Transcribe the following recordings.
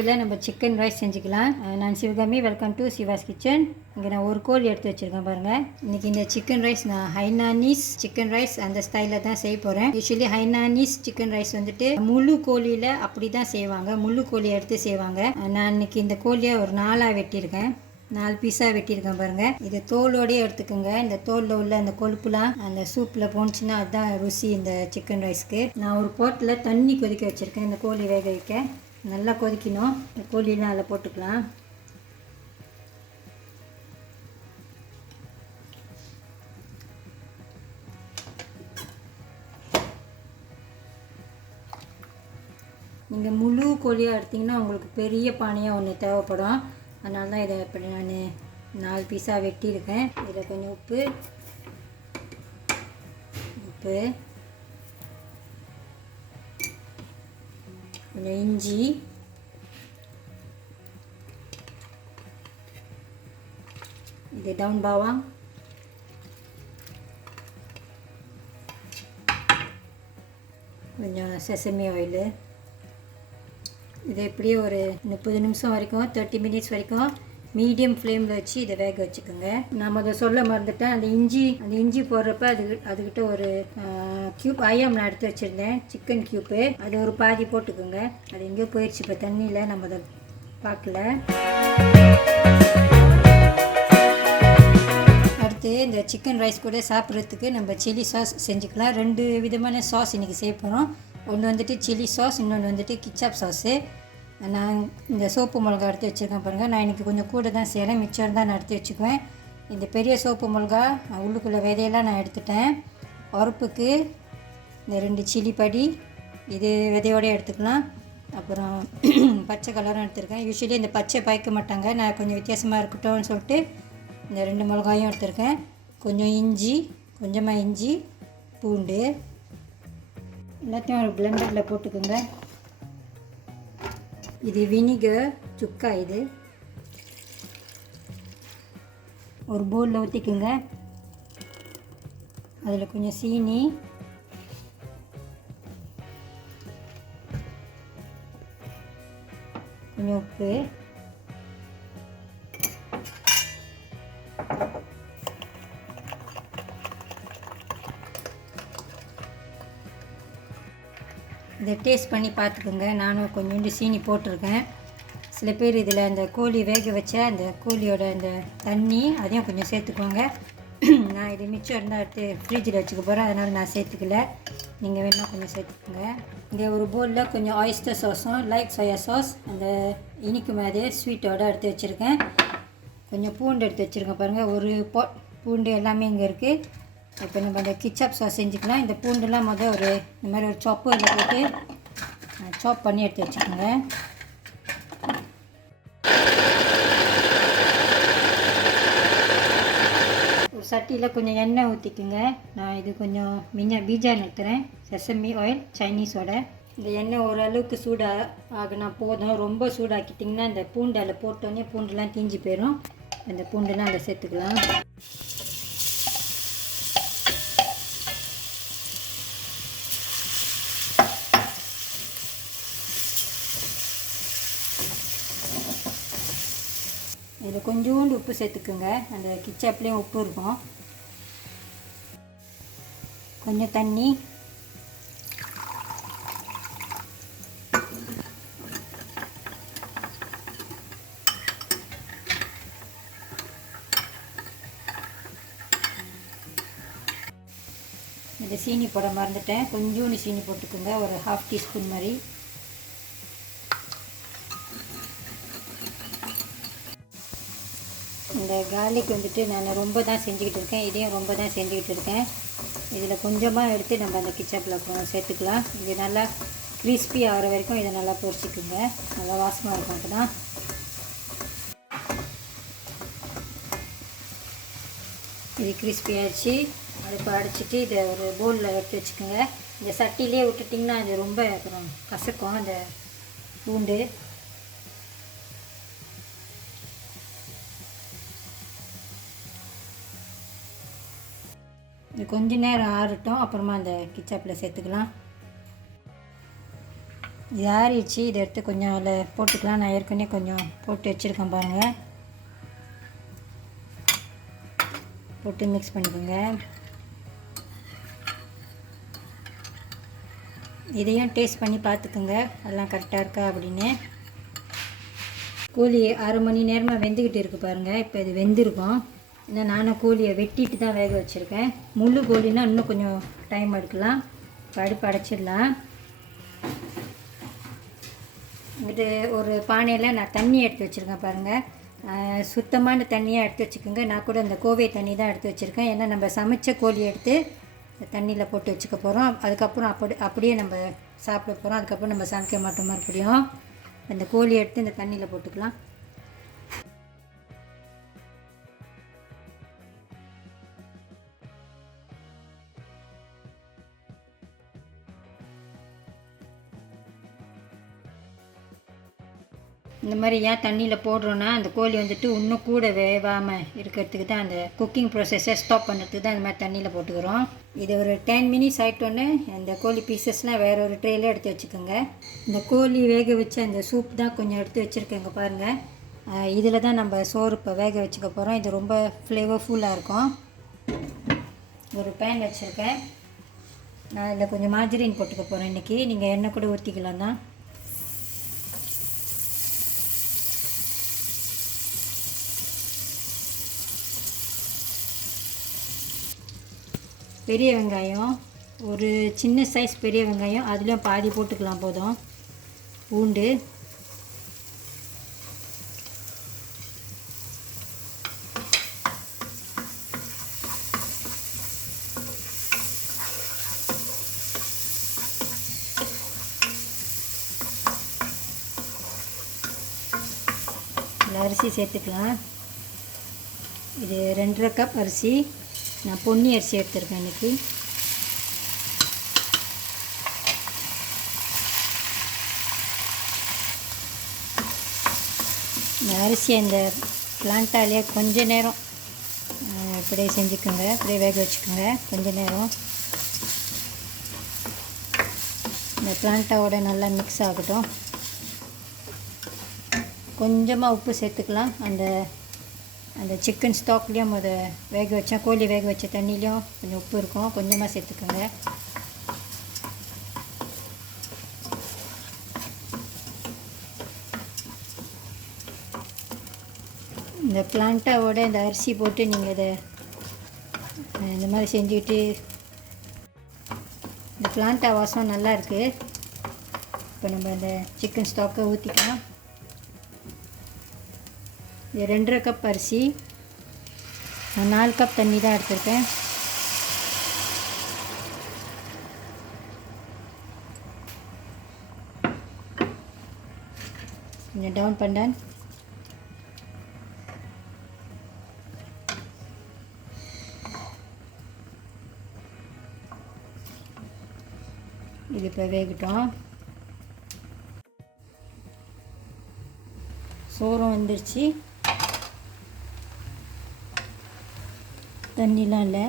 வீடியோவில் நம்ம chicken rice செஞ்சுக்கலாம். நான் Sivakami, welcome to Siva's kitchen. இங்கே நான் ஒரு கோழி எடுத்து வச்சுருக்கேன் பாருங்கள். இன்றைக்கி இந்த சிக்கன் ரைஸ் நான் ஹைனானீஸ் சிக்கன் ரைஸ் அந்த ஸ்டைலில் தான் செய்ய போகிறேன். யூஸ்வலி ஹைனானீஸ் சிக்கன் ரைஸ் வந்துட்டு முழு கோழியில் அப்படி தான் செய்வாங்க, முழு கோழியை எடுத்து செய்வாங்க. நான் இன்றைக்கி இந்த கோழியை ஒரு 4 வெட்டியிருக்கேன், 4 பீஸாக வெட்டியிருக்கேன் பாருங்கள். இது தோலோடையே எடுத்துக்கோங்க. இந்த தோலில் உள்ள அந்த கொழுப்புலாம் அந்த சூப்பில் போணுச்சுன்னா அதுதான் ருசி இந்த சிக்கன் ரைஸ்க்கு. நான் ஒரு போட்டில் தண்ணி கொதிக்க வச்சுருக்கேன் இந்த கோழி வேக வைக்க. நல்லா கொதிக்கணும். இந்த கோழியெலாம் அதில் போட்டுக்கலாம். நீங்கள் முழு கோழியாக எடுத்திங்கன்னா உங்களுக்கு பெரிய பானையாக ஒன்று தேவைப்படும். அதனால தான் இதை இப்படி நான் 4 பீஸாக வெட்டியிருக்கேன். இதில் கொஞ்சம் உப்பு கொஞ்சம் இஞ்சி, இது டவுன் பாவாங், கொஞ்சம் செசமி ஆயில். இது எப்படியே ஒரு 30 நிமிஷம் வரைக்கும், 30 மினிட்ஸ் வரைக்கும் மீடியம் ஃப்ளேமில் வச்சு இதை வேக வச்சுக்கோங்க. நம்ம அதை சொல்ல மறந்துட்டேன். அந்த இஞ்சி போடுறப்ப அதுக்கிட்ட ஒரு க்யூப் ஐயம் நான் எடுத்து வச்சுருந்தேன், சிக்கன் க்யூப்பு. அது ஒரு பாதி போட்டுக்கோங்க. அது எங்கேயோ போயிடுச்சு இப்போ தண்ணியில், நம்ம அதை பார்க்கல. அடுத்து இந்த சிக்கன் ரைஸ் கூட சாப்பிட்றதுக்கு நம்ம சில்லி சாஸ் செஞ்சுக்கலாம். 2 விதமான சாஸ் இன்றைக்கி செய்ய போகிறோம். ஒன்று வந்துட்டு சில்லி சாஸ், இன்னொன்று வந்துட்டு கிச்சாப் சாஸு. நான் இந்த சோப்பு மிளகா எடுத்து வச்சுருக்கேன் பாருங்கள். நான் இன்றைக்கி கொஞ்சம் கூட தான் செய்கிறேன், மிச்சம் தான் நான் எடுத்து வச்சுக்குவேன். இந்த பெரிய சோப்பு மிளகா உள்ளுக்குள்ளே விதையெல்லாம் நான் எடுத்துட்டேன். உரப்புக்கு இந்த 2 சில்லி படி, இது விதையோடு எடுத்துக்கலாம். அப்புறம் பச்சை கலரும் எடுத்துருக்கேன். யூஸ்வலி இந்த பச்சை பாய்க்க மாட்டாங்க, நான் கொஞ்சம் வித்தியாசமாக இருக்கட்டும்னு சொல்லிட்டு இந்த 2 மிளகாயும் எடுத்துருக்கேன். கொஞ்சம் இஞ்சி, கொஞ்சமாக இஞ்சி, பூண்டு எல்லாத்தையும் ஒரு பிளெண்டரில் போட்டுக்கோங்க. இது வினிகர் சுக்கா. இது ஒரு பவுலில் ஊற்றிக்குங்க. அதில் கொஞ்சம் சீனி, கொஞ்சம் உப்பு, இதை டேஸ்ட் பண்ணி பார்த்துக்கோங்க. நானும் கொஞ்சோண்டு சீனி போட்டிருக்கேன். சில பேர் இதில் அந்த கோழி வேக வச்ச அந்த கோழியோட அந்த தண்ணி அதையும் கொஞ்சம் சேர்த்துக்கோங்க. நான் இது மிச்சம் இருந்தால் எடுத்து ஃப்ரிட்ஜில் வச்சுக்க போகிறேன், அதனால் நான் சேர்த்துக்கல. நீங்கள் வேணால் கொஞ்சம் சேர்த்துக்கோங்க. இங்கே ஒரு பவுலில் கொஞ்சம் ஆயிஸ்டர் சாஸும் லைட் சோயா சாஸ், அந்த இனிக்கும் அது ஸ்வீட்டோடு எடுத்து வச்சுருக்கேன். கொஞ்சம் பூண்டு எடுத்து வச்சுருக்கேன் பாருங்கள். ஒரு பூண்டு எல்லாமே இங்கே இருக்குது. இப்போ நம்ம அந்த கிச்சாப் சாஸ் செஞ்சுக்கலாம். இந்த பூண்டுலாம் ஒரு இந்த மாதிரி ஒரு சாப்பரில் போட்டு சாப் பண்ணி எடுத்து வச்சுக்கோங்க. ஒரு சட்டியில் கொஞ்சம் எண்ணெய் ஊற்றிக்குங்க. நான் இது கொஞ்சம் பீஜான் எடுத்துகிறேன், செசமி ஆயில் சைனீஸோட. இந்த எண்ணெய் ஓரளவுக்கு ஆகினா போதும். ரொம்ப சூடாக்கிட்டிங்கன்னா இந்த பூண்டு அதில் போட்டோன்னே பூண்டுலாம் தீஞ்சு போயிடும். அந்த பூண்டுலாம் அதில் சேர்த்துக்கலாம். இதில் கொஞ்சோண்டு உப்பு சேர்த்துக்குங்க. அந்த கிச்சாப்லேயும் உப்பு இருக்கும். கொஞ்சம் தண்ணி, இந்த சீனி போட மறந்துட்டேன், கொஞ்சோண்டு சீனி போட்டுக்கோங்க, ஒரு 1/2 டீஸ்பூன் மாதிரி. இந்த கார்லிக் வந்துட்டு நான் ரொம்ப தான் செஞ்சுக்கிட்டு இருக்கேன், இதையும் ரொம்ப தான் செஞ்சுக்கிட்டு இருக்கேன். இதில் கொஞ்சமாக எடுத்து நம்ம அந்த கிச்சப்பில் சேர்த்துக்கலாம். இது நல்லா கிறிஸ்பி ஆகிற வரைக்கும் இதை நல்லா பொரிச்சிக்குங்க. நல்லா வாசமாக இருக்கும். அப்போ தான் இது கிறிஸ்பி ஆகிடுச்சு. அடுப்பு அடிச்சுட்டு இதை ஒரு பவுலில் எடுத்து வச்சுக்கோங்க. இந்த சட்டிலே விட்டுட்டிங்கன்னா அது ரொம்ப அப்புறம் கசக்கும் அந்த பூண்டு. இது கொஞ்ச நேரம் ஆறட்டும், அப்புறமா அந்த கிச்சாப்பில் சேர்த்துக்கலாம். இது ஆறிடுச்சு. இதை எடுத்து கொஞ்சம் அதில் போட்டுக்கலாம். நான் ஏற்கனவே கொஞ்சம் போட்டு வச்சுருக்கேன் பாருங்கள். போட்டு மிக்ஸ் பண்ணிக்கோங்க. இதையும் டேஸ்ட் பண்ணி பார்த்துக்குங்க எல்லாம் கரெக்டாக இருக்கா அப்படின்னு. கோழி 1/2 மணி நேரமாக வெந்துக்கிட்டு இருக்குது பாருங்கள். இப்போ இது வெந்திருக்கும். ஏன்னா நானும் கோழியை வெட்டிட்டு தான் வேக வச்சுருக்கேன். முழு கோழின்னா இன்னும் கொஞ்சம் டைம் எடுக்கலாம். இப்போ அடுப்பு அடைச்சிடலாம். இங்கிட்டு ஒரு பானையில் நான் தண்ணி எடுத்து வச்சுருக்கேன் பாருங்கள். சுத்தமான தண்ணியாக எடுத்து வச்சுக்கோங்க. நான் கூட இந்த கோவை தண்ணி தான் எடுத்து வச்சுருக்கேன். ஏன்னா நம்ம சமைச்ச கோழி எடுத்து தண்ணியில் போட்டு வச்சுக்க போகிறோம். அதுக்கப்புறம் அப்படியே நம்ம சாப்பிட போகிறோம். அதுக்கப்புறம் நம்ம சமைக்க மாட்டோம். மறுபடியும் இந்த கோழி எடுத்து இந்த தண்ணியில் போட்டுக்கலாம். இந்த மாதிரி ஏன் தண்ணியில் போடுறோன்னா அந்த கோழி வந்துட்டு இன்னும் கூட வேகாமல் இருக்கிறதுக்கு தான், அந்த குக்கிங் ப்ராசஸை ஸ்டாப் பண்ணுறதுக்கு தான் இந்த மாதிரி தண்ணியில் போட்டுக்கிறோம். இது ஒரு 10 மினிட்ஸ் ஆகிட்டோன்னே இந்த கோழி பீசஸ்லாம் வேறு ஒரு ட்ரேயில் எடுத்து வச்சுக்கோங்க. இந்த கோழி வேக வச்ச அந்த சூப் தான் கொஞ்சம் எடுத்து வச்சுருக்கேங்க பாருங்கள். இதில் தான் நம்ம சோறு இப்போ வேக வச்சுக்க போகிறோம். இது ரொம்ப ஃப்ளேவர்ஃபுல்லாக இருக்கும். ஒரு பேன் வச்சுருக்கேன். நான் இதில் கொஞ்சம் மார்ஜரின் போட்டுக்க போகிறேன் இன்றைக்கி. நீங்கள் எண்ணெய் கூட ஊற்றிக்கலாம் தான். பெரிய வெங்காயம், ஒரு சின்ன சைஸ் பெரிய வெங்காயம், அதுலேயும் பாதி போட்டுக்கலாம் போதும். பூண்டு, அரிசி சேர்த்துக்கலாம். இது 2.5 கப் அரிசி. நான் பொன்னி அரிசி எடுத்துருக்கேன் இன்றைக்கி. இந்த அரிசியை இந்த பிளான்ட்டாலேயே கொஞ்ச நேரம் அப்படியே செஞ்சுக்கோங்க. அப்படியே வேக வச்சுக்கோங்க கொஞ்ச நேரம். இந்த பிளான்ட்டாவோட நல்லா மிக்ஸ் ஆகட்டும். கொஞ்சமாக உப்பு சேர்த்துக்கலாம். அந்த சிக்கன் ஸ்டாக்லேயும் அதை வேக வச்சேன், கோழி வேக வச்ச தண்ணிலையும் கொஞ்சம் உப்பு இருக்கும். கொஞ்சமாக சேர்த்துக்கோங்க. இந்த பிளான்ட்டாவோட இந்த அரிசி போட்டு நீங்கள் இதை இந்த மாதிரி செஞ்சுக்கிட்டு, இந்த பிளான்ட்டா வாசம் நல்லா இருக்குது. இப்போ நம்ம இந்த சிக்கன் ஸ்டாக்கை ஊற்றிக்கலாம். இது 2.5 கப் அரிசி. நான் 4 கப் தண்ணி தான் எடுத்திருக்கேன். கொஞ்சம் டவுன் பண்ணேன். இது இப்போ வேகட்டும். சோறும் வந்துருச்சு. தண்ணிலாம் இல்லை.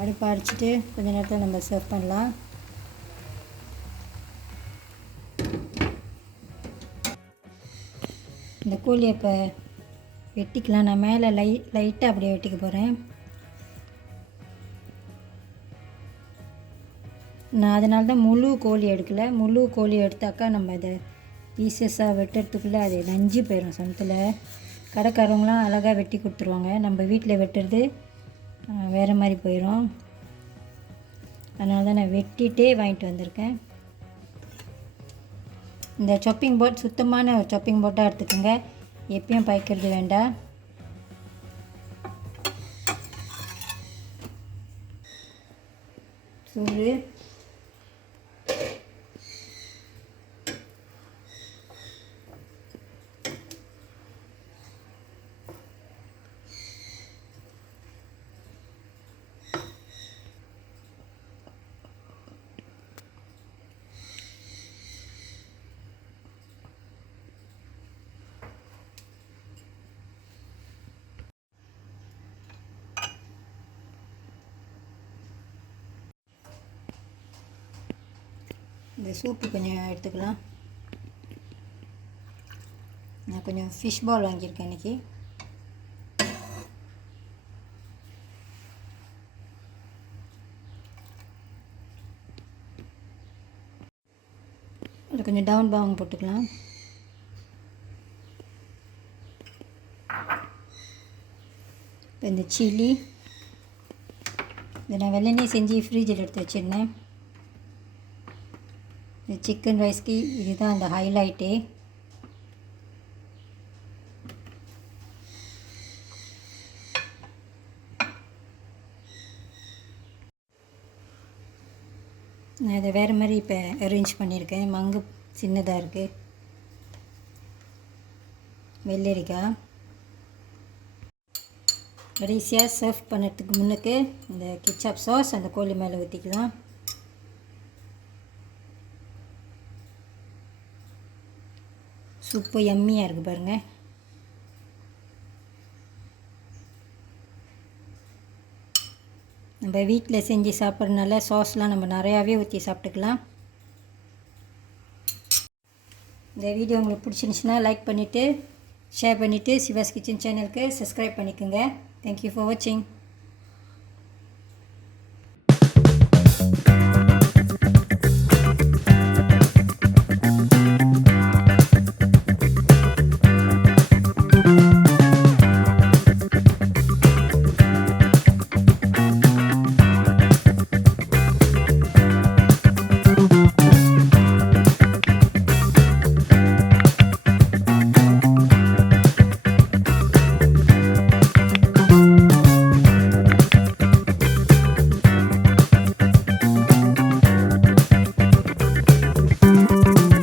அடுப்பு அடிச்சுட்டு கொஞ்சம் நேரத்தில் நம்ம சர்வ் பண்ணலாம். இந்த கோழியை இப்போ வெட்டிக்கலாம். நான் மேலே லைட்டாக அப்படியே வெட்டிக்க போகிறேன். நான் அதனால தான் முழு கோழி எடுக்கலை. முழு கோழி எடுத்தாக்கா நம்ம இதை பீசஸாக வெட்டுறதுக்குள்ளே அது நஞ்சு போயிடும் சமத்தில். கடைக்காரவங்களாம் அழகாக வெட்டி கொடுத்துருவாங்க. நம்ம வீட்டில் வெட்டுறது வேறு மாதிரி போயிடும். அதனால தான் நான் வெட்டிகிட்டே வாங்கிட்டு வந்திருக்கேன். இந்த சாப்பிங் போர்ட் சுத்தமான ஒரு சாப்பிங் போர்ட்டாக எடுத்துக்கோங்க. எப்பயும் பாய்க்கிறது வேண்டாம். சூடு இந்த சூப்பு கொஞ்சம் எடுத்துக்கலாம். நான் கொஞ்சம் ஃபிஷ் பால் வாங்கியிருக்கேன் இன்றைக்கி. அதில் கொஞ்சம் டவுன் பாவம் போட்டுக்கலாம். இப்போ இந்த சில்லி இதை நான் வெள்ளனே செஞ்சு ஃப்ரிட்ஜில் எடுத்து வச்சுருந்தேன். இந்த சிக்கன் ரைஸ்க்கு இதுதான் அந்த ஹைலைட்டே. நான் இதை வேறு மாதிரி இப்போ அரேஞ்ச் பண்ணியிருக்கேன். மங்கு சின்னதாக இருக்குது. வெள்ளரிக்காய் கடைசியாக சர்வ் பண்ணுறதுக்கு முன்னுக்கு இந்த கிச்சாப் சாஸ் அந்த கோழி மேலே ஊற்றிக்கலாம். சூப்பர் யம்மியாக இருக்குது பாருங்கள். நம்ம வீட்டில் செஞ்சு சாப்பிட்றதுனால சாஸ்லாம் நம்ம நிறையாவே ஊற்றி சாப்பிட்டுக்கலாம். இந்த வீடியோ உங்களுக்கு பிடிச்சிருந்துச்சுன்னா லைக் பண்ணிவிட்டு ஷேர் பண்ணிவிட்டு சிவாஸ் கிச்சன் சேனலுக்கு சப்ஸ்கிரைப் பண்ணிக்கோங்க. தேங்க்யூ ஃபார் வாட்சிங்.